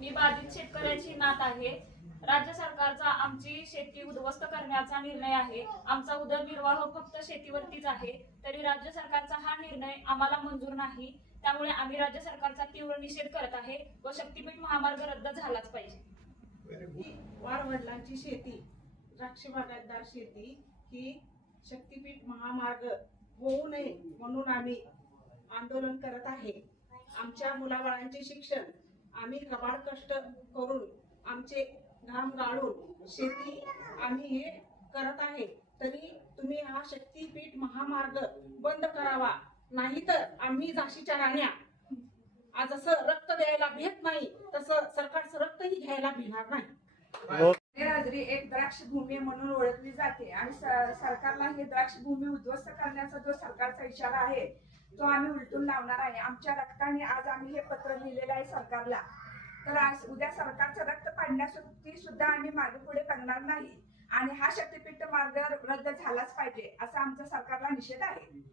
मी बाधित शेतकऱ्याची नात आहे. राज्य सरकारचा आमची शेती उद्ध्वस्त करण्याचा निर्णय आहे. आमचा उदरनिर्वाह फक्त शेतीवरतीच आहे. तरी राज्य सरकारचा हा निर्णय आम्हाला मंजूर नाही. त्यामुळे आम्ही राज्य सरकारचा तीव्र निषेध करत आहे व शक्तीपीठ महामार्ग रद्द झालाच पाहिजे. वारवडिलांची शेती द्राक्ष बागायतदार शेती ही शक्तीपीठ महामार्ग होऊ नये म्हणून आम्ही आंदोलन करत आहे. आमच्या मुलाबाळांचे शिक्षण आम्ही कबाड कष्ट करून आमचे घाम गाळून शेती आम्ही हे करत आहे. तरी तुम्ही हा शक्तीपीठ महामार्ग बंद करावा. नाहीतर आम्ही झाशीच्या राण्या. आज जसं रक्त द्यायला भेट नाही तसं सरकारचं रक्तही घ्यायला भिणार नाही. राजरी एक द्राक्ष भूमी म्हणून ओळखली जाते. आणि सरकारला ही द्राक्ष भूमी उद्ध्वस्त करण्याचा जो सरकारचा इशारा आहे तो आम्ही उलटून लावणार आहे. आमच्या रक्ताने आज आम्ही हे पत्र लिहिलेलं आहे सरकारला. तर आज उद्या सरकारचं रक्त पाडण्यासाठी सुद्धा आम्ही मागे पुढे करणार नाही. आणि हा शक्तीपीठ मार्ग रद्द झालाच पाहिजे असा आमचा सरकारला निषेध आहे.